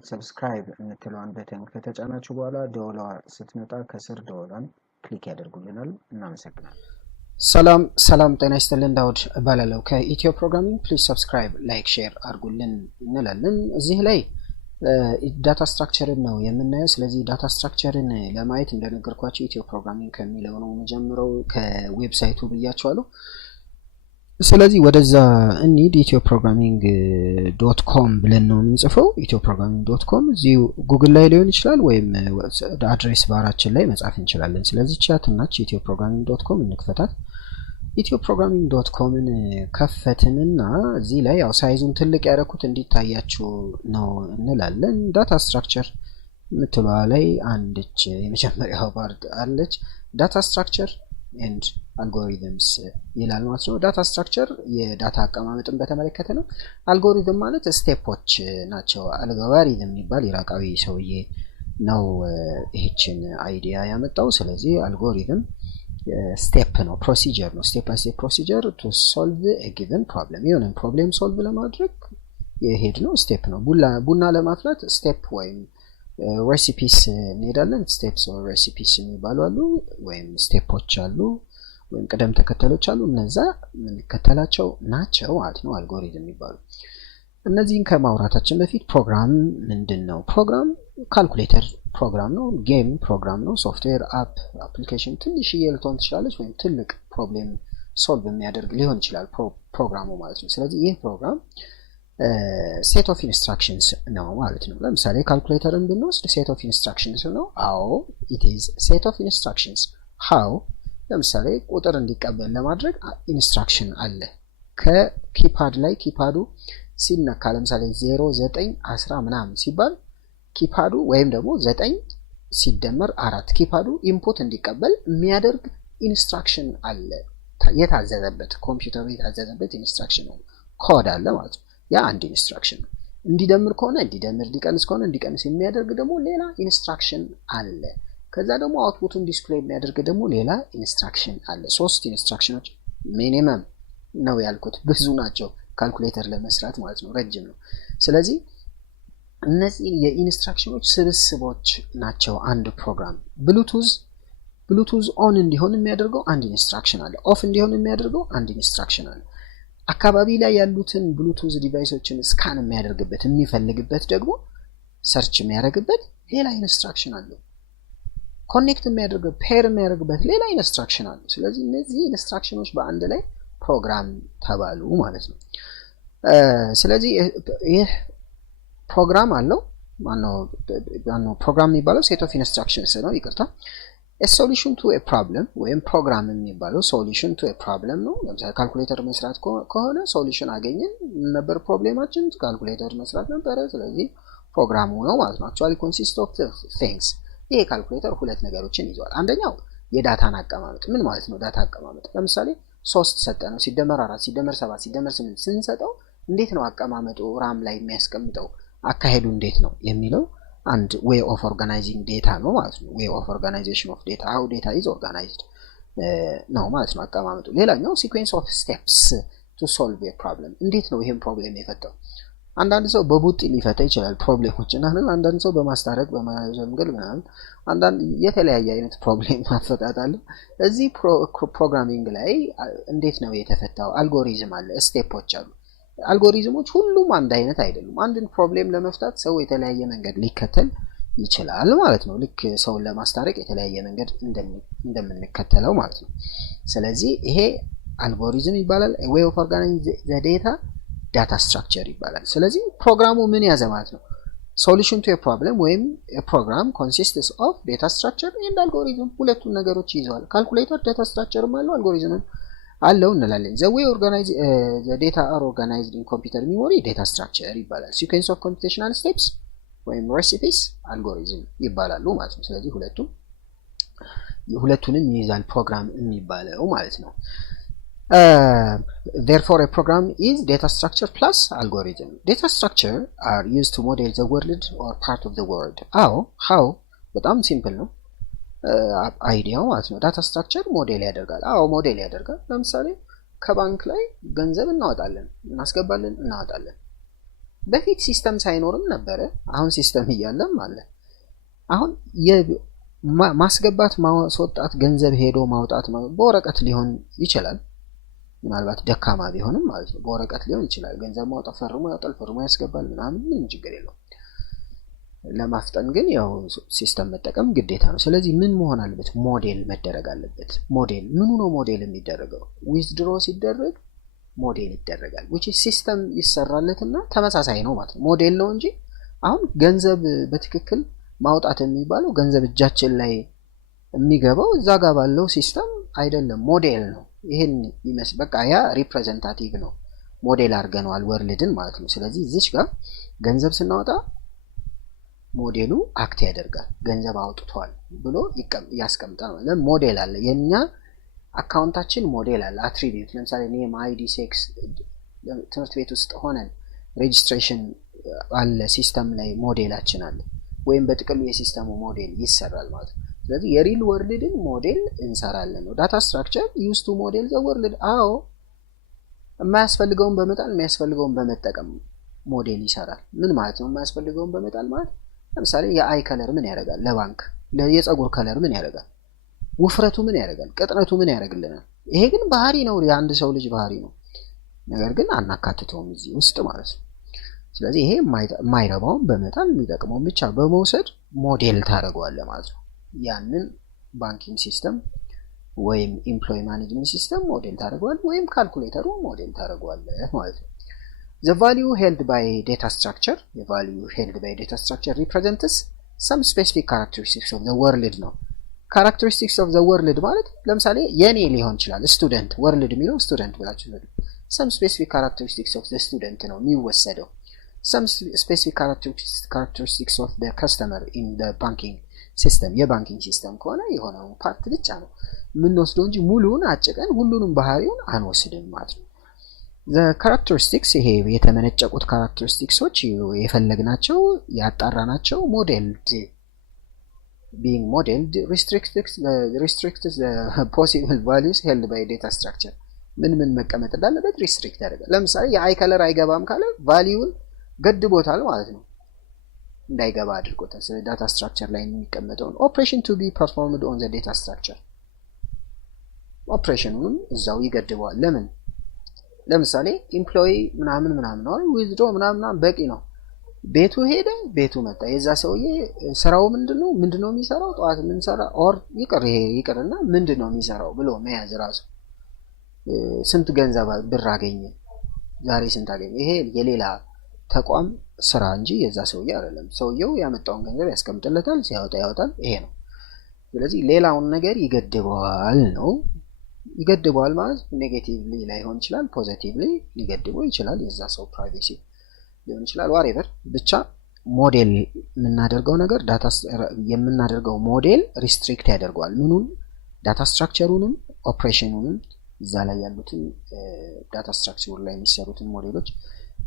በመጫናት ሰብስክራይብ የምትለዋን በተን ከተጫናችሁ በኋላ ደወሏ ስትመጣ ከስር ደወሏን ክሊክ ያደርጉልናል። እናመሰግናለን። ሰላም ጤና ይስጥልን። ዳውድ እባላለሁ ከኢትዮ ፕሮግራሚንግ። ፕሊዝ ሰብስክራይብ፣ ላይክ፣ ሼር አድርጉልን እንላለን። እዚህ ላይ ዳታ ስትራክቸርን ነው የምናየው። ስለዚህ ዳታ ስትራክቸርን ለማየት እንደነገርኳችሁ ኢትዮ ፕሮግራሚንግ ከሚለው ነው የምጀምረው፣ ከዌብሳይቱ ብያችኋለሁ። ስለዚህ ወደዛ እንሂድ። etioprogramming.com ብለን ነው የምንጽፈው። etioprogramming.com እዚህ ጉግል ላይ ሊሆን ይችላል ወይም አድሬስ ባራችን ላይ መጻፍ እንችላለን። ስለዚህ ቻት ናች etioprogramming.com እንክፈታት። etioprogramming.comን ከፈትንና እዚህ ላይ ያው ሳይዙን ትልቅ ያደረኩት እንዲታያችሁ ነው እንላለን። ዳታ ስትራክቸር የምትለዋ ላይ አንድች የመጀመሪያው ፓርት አለች። ዳታ ስትራክቸር and algorithms ይላል ማለት ነው። ዳታ ስትራክቸር የዳታ አቀማመጥን በተመለከተ ነው። አልጎሪዝም ማለት ስቴፖች ናቸው። አልጎሪዝም የሚባል ኢራቃዊ ሰውዬ ነው ይህችን አይዲያ ያመጣው። ስለዚህ አልጎሪዝም ስቴፕ ነው፣ ፕሮሲጀር ነው። ስቴፕ ባይ ስቴፕ ፕሮሲጀር to solve a given problem። የሆነን ፕሮብሌም ሶልቭ ለማድረግ የሄድ ነው ስቴፕ ነው። ቡና ለማፍላት ስቴፕ ወይም ሬሲፒስ እንሄዳለን። ስቴፕስ ኦር ሬሲፒስ የሚባሉ አሉ፣ ወይም ስቴፖች አሉ፣ ወይም ቅደም ተከተሎች አሉ። እነዛ የምንከተላቸው ናቸው ማለት ነው አልጎሪዝም የሚባሉ። እነዚህን ከማውራታችን በፊት ፕሮግራም ምንድን ነው? ፕሮግራም ካልኩሌተር ፕሮግራም ነው፣ ጌም ፕሮግራም ነው፣ ሶፍትዌር አፕ አፕሊኬሽን ትንሽዬ ልትሆን ትችላለች፣ ወይም ትልቅ ፕሮብሌም ሶልቭ የሚያደርግ ሊሆን ይችላል ፕሮግራሙ ማለት ነው። ስለዚህ ይህ ፕሮግራም ሴት ኦፍ ኢንስትራክሽንስ ነው ማለት ነው። ለምሳሌ ካልኩሌተርን ብንወስድ ሴት ኦፍ ኢንስትራክሽንስ ነው። አዎ ኢት ኢዝ ሴት ኦፍ ኢንስትራክሽንስ። ሃው ለምሳሌ ቁጥር እንዲቀበል ለማድረግ ኢንስትራክሽን አለ ከኪፓድ ላይ። ኪፓዱ ሲነካ ለምሳሌ 0 9 10 ምናምን ሲባል ኪፓዱ ወይም ደግሞ 9 ሲደመር 4 ኪፓዱ ኢንፑት እንዲቀበል የሚያደርግ ኢንስትራክሽን አለ። የታዘዘበት ኮምፒውተሩ የታዘዘበት ኢንስትራክሽን ነው፣ ኮድ አለ ማለት ነው። ያ አንድ ኢንስትራክሽን ነው። እንዲደምር ከሆነ እንዲደምር፣ እንዲቀንስ ከሆነ እንዲቀንስ የሚያደርግ ደግሞ ሌላ ኢንስትራክሽን አለ። ከዛ ደግሞ አውትፑቱን ዲስፕሌይ የሚያደርግ ደግሞ ሌላ ኢንስትራክሽን አለ። 3 ኢንስትራክሽኖች ሚኒመም ነው ያልኩት፣ ብዙ ናቸው ካልኩሌተር ለመስራት ማለት ነው፣ ረጅም ነው። ስለዚህ እነዚህ የኢንስትራክሽኖች ስብስቦች ናቸው አንድ ፕሮግራም። ብሉቱዝ ኦን እንዲሆን የሚያደርገው አንድ ኢንስትራክሽን አለ። ኦፍ እንዲሆን የሚያደርገው አንድ ኢንስትራክሽን አለ። አካባቢ ላይ ያሉትን ብሉቱዝ ዲቫይሶችን ስካን የሚያደርግበት የሚፈልግበት ደግሞ ሰርች የሚያደርግበት ሌላ ኢንስትራክሽን አለው። ኮኔክት የሚያደርገው ፔር የሚያደርግበት ሌላ ኢንስትራክሽን አለው። ስለዚህ እነዚህ ኢንስትራክሽኖች በአንድ ላይ ፕሮግራም ተባሉ ማለት ነው። ስለዚህ ይህ ፕሮግራም አለው። ማነው ፕሮግራም የሚባለው? ሴት ኦፍ ኢንስትራክሽንስ ነው። ይቅርታ a solution to a problem ወይም ፕሮግራም የሚባለው solution to a problem ነው። ለምሳሌ ካልኩሌተር መስራት ከሆነ ሶሉሽን አገኘን ነበር፣ ፕሮብሌማችን ካልኩሌተር መስራት ነበረ። ስለዚህ ፕሮግራሙ ነው ማለት ነው። actually consist of things። ይሄ ካልኩሌተር ሁለት ነገሮችን ይዟል። አንደኛው የዳታን አቀማመጥ። ምን ማለት ነው ዳታ አቀማመጥ? ለምሳሌ 3 ሰጠነው፣ ሲደመር 4 ሲደመር 7 ሲደመር 8 ስንሰጠው እንዴት ነው አቀማመጡ ራም ላይ የሚያስቀምጠው አካሄዱ እንዴት ነው የሚለው አንድ way of organizing data ነው ማለት ነው። way of organization of data, how data is organized ነው ማለት ነው አቀማመጡ። ሌላኛው sequence of steps to solve a problem። እንዴት ነው ይሄን ፕሮብሌም የፈታው? አንዳንድ ሰው በቡጢ ሊፈታ ይችላል ፕሮብሌሞችን አይደል? አንዳንድ ሰው በማስታረቅ በማዘምገል ምናምን፣ አንዳንድ የተለያየ አይነት ፕሮብሌም ማፈታት አለ። እዚህ ፕሮግራሚንግ ላይ እንዴት ነው የተፈታው? አልጎሪዝም አለ፣ ስቴፖች አሉ። አልጎሪዝሞች ሁሉም አንድ አይነት አይደሉም። አንድን ፕሮብሌም ለመፍታት ሰው የተለያየ መንገድ ሊከተል ይችላል ማለት ነው። ልክ ሰውን ለማስታረቅ የተለያየ መንገድ እንደምንከተለው ማለት ነው። ስለዚህ ይሄ አልጎሪዝም ይባላል። way of organizing the data ዳታ ስትራክቸር ይባላል። ስለዚህ ፕሮግራሙ ምን ያዘ ማለት ነው? solution to a problem ወይም a program consists of data structure and algorithm። ሁለቱን ነገሮች ይዘዋል። ካልኩሌተር ዳታ ስትራክቸርም አለው አልጎሪዝምም አለው እንላለን። the way organize the data are organized in computer memory data structure ይባላል። sequence of computational steps ወይም recipes algorithm ይባላሉ ማለት ነው። ስለዚህ ሁለቱንም ይይዛል ፕሮግራም የሚባለው ማለት ነው። therefore a program is data structure plus algorithm. Data structure are used to model the world or part of the world. how በጣም ሲምፕል ነው አይዲያው ማለት ነው። ዳታ ስትራክቸር ሞዴል ያደርጋል። ሞዴል ያደርጋል። ለምሳሌ ከባንክ ላይ ገንዘብ እናወጣለን፣ እናስገባለን፣ እናወጣለን። በፊት ሲስተም ሳይኖርም ነበረ፣ አሁን ሲስተም እያለም አለ። አሁን ማስገባት ማስወጣት ገንዘብ ሄዶ ማውጣት በወረቀት ሊሆን ይችላል። ምናልባት ደካማ ቢሆንም ማለት ነው በወረቀት ሊሆን ይችላል። ገንዘብ ማውጣት ፈርሞ ያወጣል፣ ፈርሞ ያስገባል ምናምን ምን ችግር የለውም። ለማፍጠን ግን ያው ሲስተም መጠቀም ግዴታ ነው። ስለዚህ ምን መሆን አለበት? ሞዴል መደረግ አለበት። ሞዴል ምኑ ነው ሞዴል የሚደረገው? ዊዝድሮ ሲደረግ ሞዴል ይደረጋል። which is ሲስተም ይሰራለትና ተመሳሳይ ነው ማለት ነው። ሞዴል ነው እንጂ አሁን ገንዘብ በትክክል ማውጣት የሚባለው ገንዘብ እጃችን ላይ የሚገባው እዛ ጋር ባለው ሲስተም አይደለም፣ ሞዴል ነው። ይሄን ይመስል በቃ ያ ሪፕሬዘንታቲቭ ነው። ሞዴል አድርገነዋል ወርልድን ማለት ነው። ስለዚህ እዚች ጋር ገንዘብ ስናወጣ ሞዴሉ አክት ያደርጋል። ገንዘብ አውጥቷል ብሎ ያስቀምጣል ማለት ነው። ሞዴል አለ። የኛ አካውንታችን ሞዴል አለ፣ አትሪቢዩት። ለምሳሌ ኔም፣ አይዲ፣ ሴክስ ትምህርት ቤት ውስጥ ሆነን ሬጂስትሬሽን አለ፣ ሲስተም ላይ ሞዴላችን አለ። ወይም በጥቅሉ የሲስተሙ ሞዴል ይሰራል ማለት ነው። ስለዚህ የሪል ወርልድን ሞዴል እንሰራለን ነው። ዳታ ስትራክቸር ዩዝ ቱ ሞዴል ዘ ወርልድ። አዎ የማያስፈልገውን በመጣል የሚያስፈልገውን በመጠቀም ሞዴል ይሰራል። ምን ማለት ነው የማያስፈልገውን በመጣል ማለት? ለምሳሌ የአይ ከለር ምን ያደርጋል ለባንክ? የፀጉር ከለር ምን ያደርጋል? ውፍረቱ ምን ያደርጋል? ቅጥነቱ ምን ያደርግልናል? ይሄ ግን ባህሪ ነው፣ የአንድ ሰው ልጅ ባህሪ ነው። ነገር ግን አናካትተውም እዚህ ውስጥ ማለት ነው። ስለዚህ ይሄ የማይረባውን በመጣል የሚጠቅመውን ብቻ በመውሰድ ሞዴል ታደርገዋለህ ማለት ነው። ያንን ባንኪንግ ሲስተም ወይም ኢምፕሎይ ማኔጅመንት ሲስተም ሞዴል ታደርገዋለህ፣ ወይም ካልኩሌተሩ ሞዴል ታደርገዋለህ ማለት ነው። The value held by data structure, the value held by data structure represents some specific characteristics of the world ነው። characteristics of the world ማለት ለምሳሌ የኔ ሊሆን ይችላል። ስቱደንት ወርልድ የሚለው ስቱደንት ብላችሁ ነው። some specific characteristics of the student ነው የሚወሰደው። some specific characteristics of the customer in the banking system የባንኪንግ ሲስተም ከሆነ የሆነው ፓርት ብቻ ነው የምንወስደው እንጂ ሙሉውን አጭቀን ሁሉንም ባህሪውን አንወስድም ማለት ነው። the characteristics ይሄ የተመነጨቁት characteristicsዎች የፈለግናቸው ያጣራናቸው modeled being modeled restricts the possible values held by data structure ምን መቀመጥ እንዳለበት ሪስትሪክት ያደርጋል። ለምሳሌ የአይ ከለር አይገባም ካለ ቫልዩን ገድቦታል ማለት ነው፣ እንዳይገባ አድርጎታል። ስለዚህ ዳታ ስትራክቸር ላይ የሚቀመጠውን ኦፕሬሽን ቱ ቢ ፐርፎርምድ ኦን ዘ ዴታ ስትራክቸር ኦፕሬሽኑንም እዛው ይገድበዋል። ለምን? ለምሳሌ ኢምፕሎይ ምናምን ነው ዊዝድሮ ምናምን በቂ ነው። ቤቱ ሄደ፣ ቤቱ መጣ። የዛ ሰውዬ ስራው ምንድነው የሚሰራው? ጠዋት ምን ሰራ? ኦር ይቅርና ምንድነው የሚሰራው ብሎ መያዝ ራሱ ስንት ገንዘብ ብር አገኘ፣ ዛሬ ስንት አገኘ? ይሄ የሌላ ተቋም ስራ እንጂ የዛ ሰውዬ አይደለም። ሰውየው ያመጣውን ገንዘብ ያስቀምጥለታል፣ ሲያወጣ ያወጣል። ይሄ ነው። ስለዚህ ሌላውን ነገር ይገድበዋል ነው። ይገድበዋል ማለት ኔጌቲቭሊ ላይሆን ይችላል፣ ፖዚቲቭሊ ሊገድበው ይችላል። የዛ ሰው ፕራይቬሲ ሊሆን ይችላል። ዋሬቨር ብቻ ሞዴል የምናደርገው ነገር የምናደርገው ሞዴል ሪስትሪክት ያደርገዋል። ምኑን? ዳታ ስትራክቸሩንም ኦፕሬሽኑንም እዛ ላይ ያሉትን ዳታ ስትራክቸር ላይ የሚሰሩትን ሞዴሎች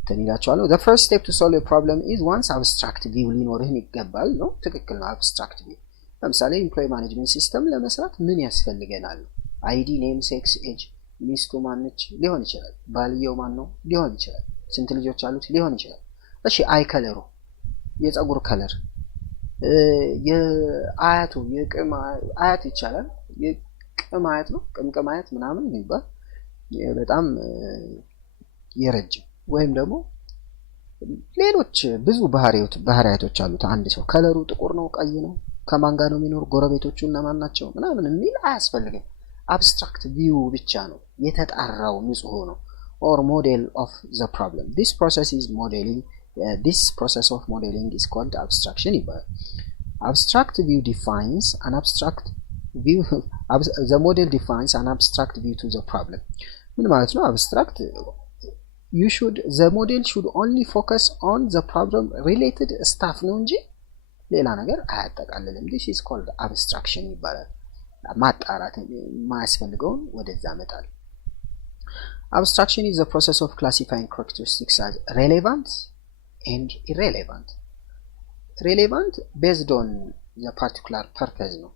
ተኒላቸዋለሁ። the first step to solve a problem is once abstract view ሊኖርህን ይገባል ነው። ትክክል ነው። abstract view ለምሳሌ ኢምፕሎይ ማኔጅመንት ሲስተም ለመስራት ምን ያስፈልገናል? አይዲ፣ ኔም፣ ሴክስ፣ ኤጅ፣ ሚስቱ ማነች ሊሆን ይችላል። ባልየው ማን ነው ሊሆን ይችላል። ስንት ልጆች አሉት ሊሆን ይችላል። እሺ አይ ከለሩ፣ የፀጉር ከለር፣ የአያቱ የቅም አያት ይቻላል። የቅም አያት ነው ቅምቅም አያት ምናምን የሚባል በጣም የረጅም ወይም ደግሞ ሌሎች ብዙ ባህሪያቶች አሉት። አንድ ሰው ከለሩ ጥቁር ነው፣ ቀይ ነው፣ ከማን ጋር ነው የሚኖር፣ ጎረቤቶቹ እነማን ናቸው ምናምን የሚል አያስፈልግም። አብስትራክት ቪው ብቻ ነው የተጣራው ንጹህ ነው። or model of the problem. This process of modeling is called abstraction ይባላል። abstract view defines an abstract view the model defines an abstract view to the problem. ምን ማለት ነው? abstract the model should only focus on the problem related stuff ነው እንጂ ሌላ ነገር አያጠቃልልም። this is called abstraction ይባላል። ማጣራት ማያስፈልገውን ወደዛ መጣል። Abstraction is the process of classifying characteristics as relevant and irrelevant. Relevant based on the particular purpose ነው።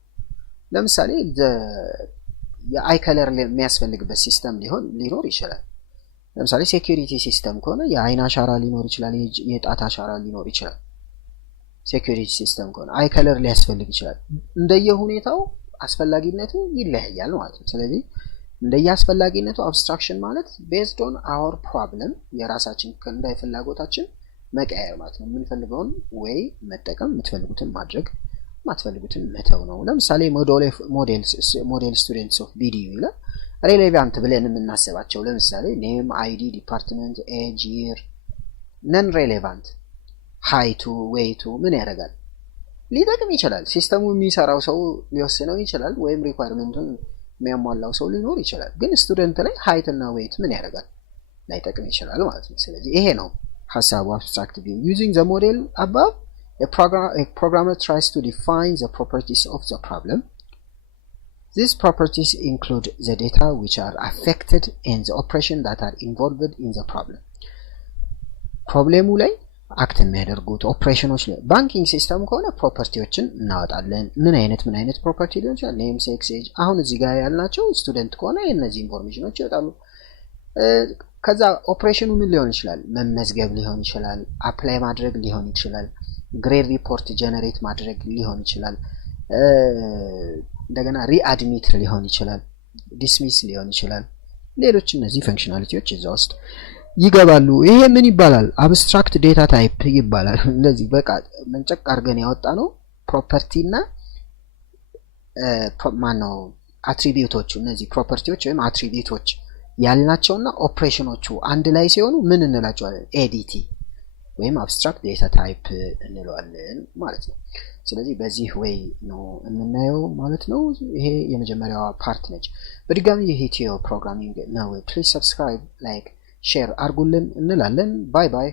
ለምሳሌ የአይ ከለር የሚያስፈልግበት ሲስተም ሊኖር ይችላል። ለምሳሌ ሴኩሪቲ ሲስተም ከሆነ የአይን አሻራ ሊኖር ይችላል፣ የጣት አሻራ ሊኖር ይችላል። ሴኩሪቲ ሲስተም ከሆነ አይ ከለር ሊያስፈልግ ይችላል። እንደየሁኔታው አስፈላጊነቱ ይለያያል ማለት ነው። ስለዚህ እንደየአስፈላጊነቱ አብስትራክሽን ማለት ቤዝድ ኦን አወር ፕሮብለም የራሳችን እንደ ፍላጎታችን መቀየር ማለት ነው። የምንፈልገውን ወይ መጠቀም፣ የምትፈልጉትን ማድረግ፣ የማትፈልጉትን መተው ነው። ለምሳሌ ሞዴል ስቱደንትስ ኦፍ ቢዲዩ ይላል። ሬሌቫንት ብለን የምናስባቸው ለምሳሌ ኔም፣ አይዲ፣ ዲፓርትመንት፣ ኤጅ፣ ይር ነን ሬሌቫንት ሃይቱ፣ ዌይቱ ምን ያደርጋል? ሊጠቅም ይችላል። ሲስተሙ የሚሰራው ሰው ሊወስነው ይችላል፣ ወይም ሪኳየርመንቱን የሚያሟላው ሰው ሊኖር ይችላል። ግን ስቱደንት ላይ ሃይት እና ዌይት ምን ያደርጋል? ላይጠቅም ይችላል ማለት ነው። ስለዚህ ይሄ ነው ሀሳቡ አብስትራክት ቪው። ዩዚንግ ዘ ሞዴል above a programmer tries to define the properties of the problem. These properties include the data which are affected and the operation that are involved in the problem. ፕሮብሌሙ ላይ አክት የሚያደርጉት ኦፕሬሽኖች ላይ ባንኪንግ ሲስተም ከሆነ ፕሮፐርቲዎችን እናወጣለን። ምን አይነት ፕሮፐርቲ ሊሆን ይችላል? ኔም፣ ሴክስ፣ ኤጅ። አሁን እዚህ ጋር ያልናቸው ስቱደንት ከሆነ የእነዚህ ኢንፎርሜሽኖች ይወጣሉ። ከዛ ኦፕሬሽኑ ምን ሊሆን ይችላል? መመዝገብ ሊሆን ይችላል፣ አፕላይ ማድረግ ሊሆን ይችላል፣ ግሬድ ሪፖርት ጀነሬት ማድረግ ሊሆን ይችላል፣ እንደገና ሪአድሚት ሊሆን ይችላል፣ ዲስሚስ ሊሆን ይችላል። ሌሎች እነዚህ ፈንክሽናሊቲዎች እዛ ውስጥ ይገባሉ። ይሄ ምን ይባላል? አብስትራክት ዴታ ታይፕ ይባላል። እንደዚህ በቃ መንጨቅ አድርገን ያወጣ ነው ፕሮፐርቲ እና ማነው አትሪቢዩቶቹ። እነዚህ ፕሮፐርቲዎች ወይም አትሪቢዩቶች ያልናቸውና ኦፕሬሽኖቹ አንድ ላይ ሲሆኑ ምን እንላቸዋለን? ኤዲቲ ወይም አብስትራክት ዴታ ታይፕ እንለዋለን ማለት ነው። ስለዚህ በዚህ ወይ ነው የምናየው ማለት ነው። ይሄ የመጀመሪያዋ ፓርት ነች። በድጋሚ ይሄ ኢትዮ ፕሮግራሚንግ ነው። ፕሊዝ ሰብስክራይብ፣ ላይክ፣ ሼር አድርጉልን እንላለን። ባይ ባይ።